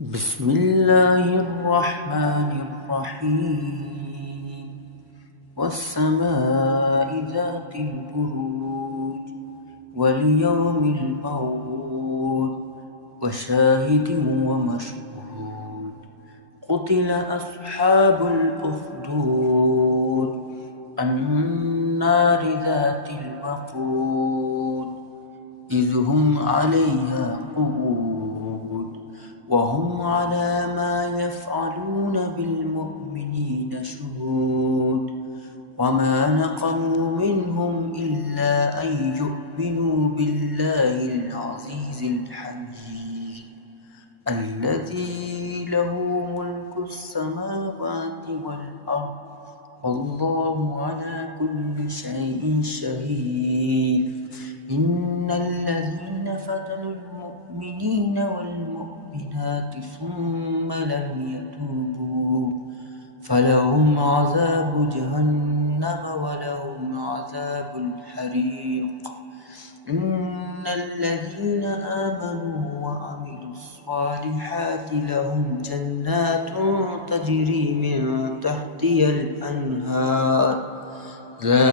بسم الله الرحمن الرحيم والسماء ذات البروج واليوم الموعود وشاهد ومشهود قتل أصحاب الأخدود النار ذات الوقود إذ هم عليها قعود وهم على ما يفعلون بالمؤمنين شهود وما نقموا منهم إلا أن يؤمنوا بالله العزيز الحميد الذي له ملك السماوات والأرض والله على كل شيء شهيد إن الذين فتنوا المؤمنين والمؤمنات ثم لم يتوبوا فلهم عذاب جهنم ولهم عذاب الحريق إن الذين آمنوا وعملوا الصالحات لهم جنات تجري من تحتها الأنهار